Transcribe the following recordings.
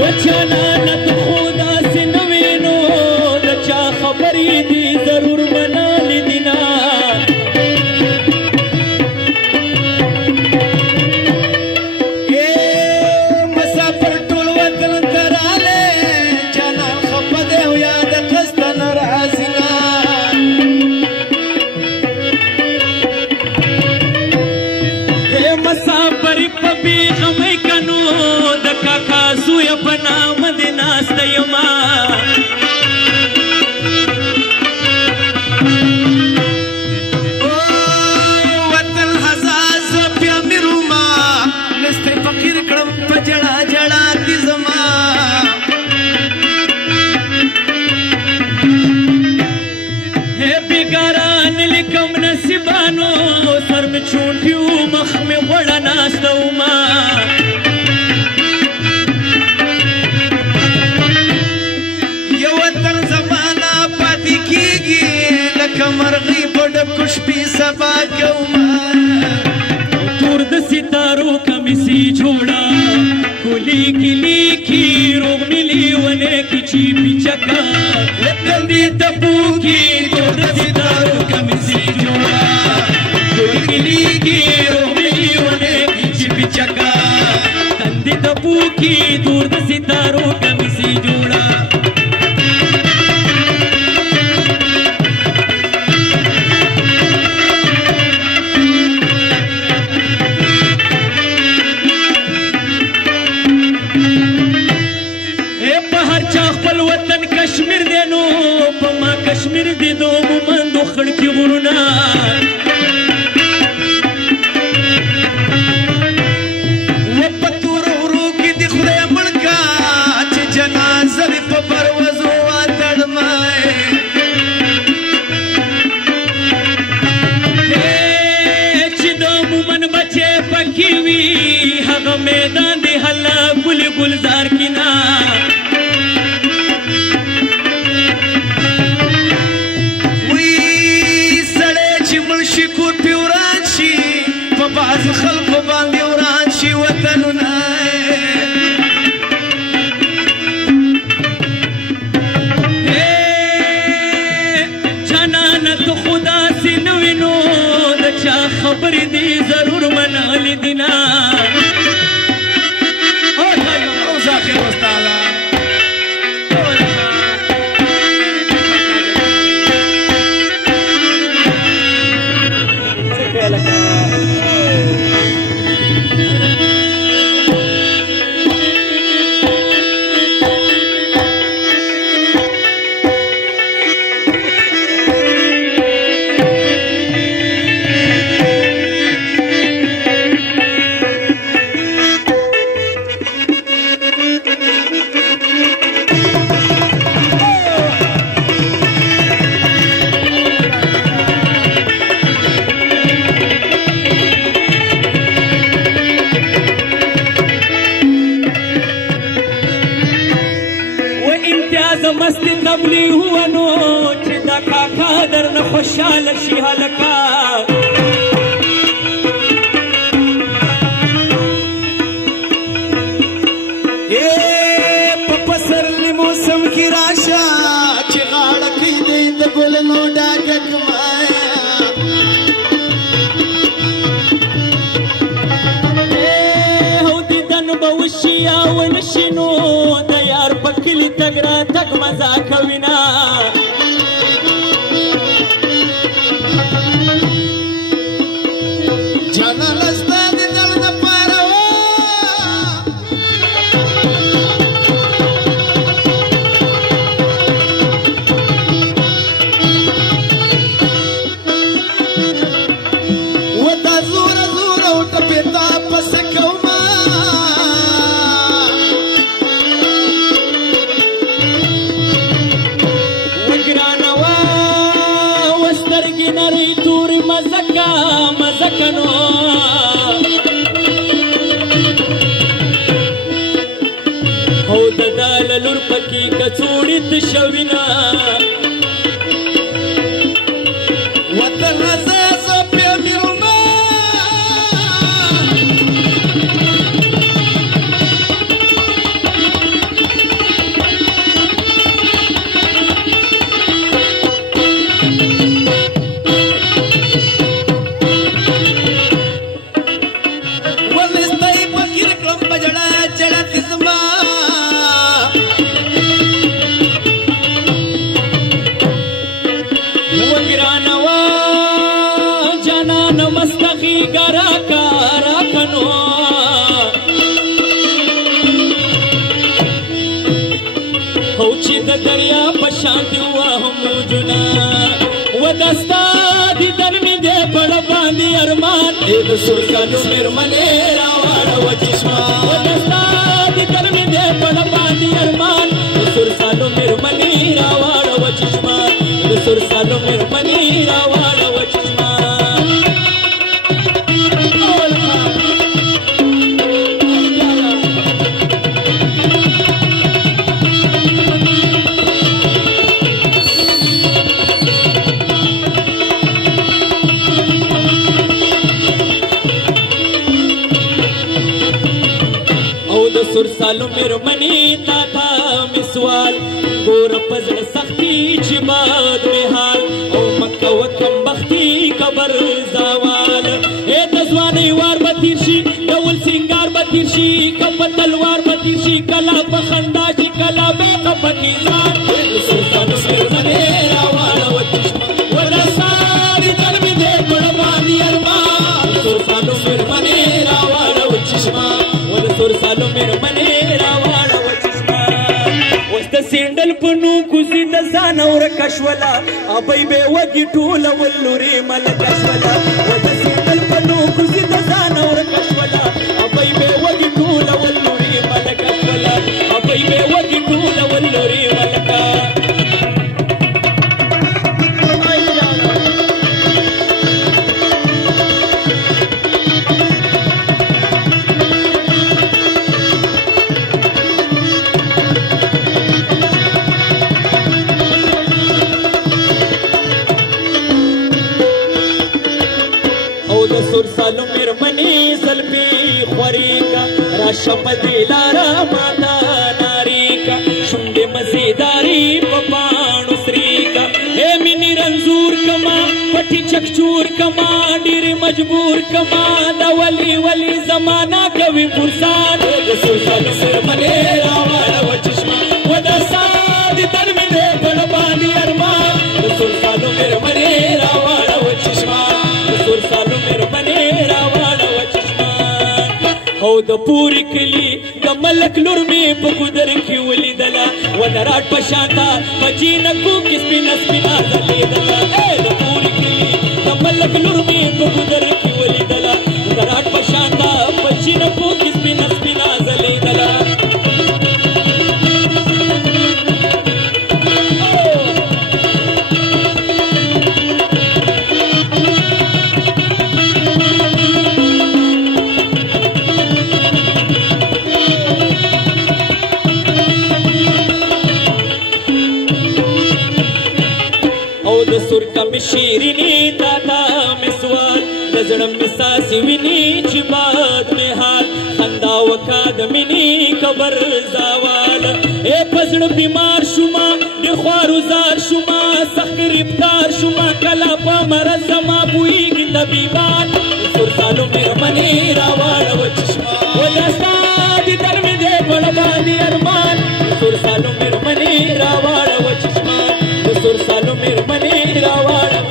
وچانا تو خدا سے نوینو دچا خبری دی ضرور منا لیدینا مسافر ټول وطن تراله جانا خپده یاد قصدن رازینا مسافر پبی غمی کنو دکا کاسو یا پنا مدیناست یما وطن حساس پیا میرو ما نستر فقیر کڑم پجڑا جڑا دی زما ہے بیگاران لکم نصیبانو سر میں چونٹیو مخ میں وڑا ناستا ما یہ وطن زمانہ پاتی کی گی لکا مرغی بڑا کش پی سبا کوما تور د ستارو کمیسی جھوڑا کولی کلی کی روغ ملی ونے کی چیپی چکا لکندی تپو کی تور د ستارو کمیسی جھوڑا کولی کلی کی روغ ملی ونے کی چیپی چکا تندی تپو کی تور د ستارو کمیسی جھوڑا کشمیر دینو پما کشمیر دیدو مومندو خڑکی غرونا و پتور ورو کی دی خدای ملکا چی جنازه دی پا پروازو آتڑ مائے چی دو مومن بچے پکیوی حق میدان دی حلا گلی گلزار کی نا بعض خلق باندې وران شي وطنونه جانانه تو خدا سي نوینو د چا خبرې دي ضرور منالي دینا او ځاخر واستاله مستی تبلی ہوا نو چی دا کاکا در نخوشال شی حلکا پپسر لی موسم کی راشا چی غاڑکی دی دا گل نو ڈاکک مایا ہو دی دن بوشی آون شنو دا یار پکلی تگرا تک مزا کوینا جانا لستا دی دل دا پارا و دا زورا زورا و ٹپیتا پس کوما مزکنو او ددال لور پکی کڅوړی تشوینا وطن عزیز په میرما د دریا په شان دي وهم موجونه ودستا دیدن مې دی پړه باندې ارمان د سرکانو مېرمنې راواړوه چشمه ودستا دیدن مې دی پړه باندې ارمان د سرکانو مېرمنې راواړوه چشمه د سرکانو مېرمنې راواړوه چشمه سرسالو مېرمنې تا ته مې سوال ګوره په زړه سختي چې باد مې حال او مه کوه کمبختي قبر زوال ای د ځوانۍ وار به تېر شي ډول سینګار به تېر شي که په تلوار به تېر شي کله په خندا چې کله بې خفه کې ځان سرسالو مېرمنې راواړوه چشمه ودستا دیدن مې دی پړه باندې ارمان سرسالو مېرمنې راواړوه چشمه سرسالو مېرمنې راواړوه چشمه اوس د سینډل په نو کوزي د ځانه ورکه شوله ابۍ بې وږي ټولول لورې ملکه شوله اوس د سینډل په نو کوزي د ځانه ورکه شوله ابۍ بې وږي ټولول لورې ملکه شوله ابۍ بې وږي ټولول لورې ملکه سرسالو مېرمنې زلفې خورې کا راشه په دې لاره ماته نارې کا شونډې مزېدارې په پاڼو سرې کا ای مینې رنځور کما پټې چکچور کما ډېرې مجبور کما دا ولې زمانه کوي پرسان د سرسالو مېرمنې راواړوه چشمه ودستا دیدن مې دی پړه باندې ارمان د سرسالو مېرمنې راواړوه چشمه د سرسالو مېرمنې راواړوه چشمه او د پورې کلي د ملک لور مې په ګودر کې ولیدله ونراټ په شانته په جینکو کې سپینه سپینه ځلېدله د پورې کلي د ملک لور مې په ګودر کې ولیدله ونراټ په شانته په جینکو کې سپینه سپینه ځلېدله سرکه مې شیرینې تا ته مې سوال د زړه مې ساسې ویني چې باد مې حال خندا وکړه د مینې قبر زوال ای په زړه بیمار شومه ډېر خوارزار شومه سخت ګرفتار شومه کله په مرض زما بویږي طبیبان سرسالو مېرمنې راواړوه چشمه ودستا دیدن مې دی پړه باندې ارمان سرسالو مېرمنې راواړوه چشمه د سرسالو مېرمنې راواړوه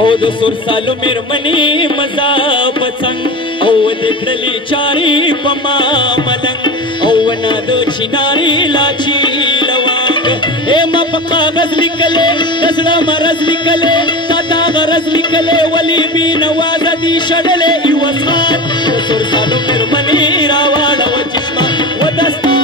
او د سرسالو مېرمنې مزه په څنګ او ودې کړلې چارې په ما ملنګ او ونه د چینارې لاچي لونګ ای ما په کاغذ لیکلې د زړه مرض لیکلې تا ته غرض لیکلې ولې بې نوازه دي شړلې عوض خان د سرسالو مېرمنې راواړوه چشمه ودستا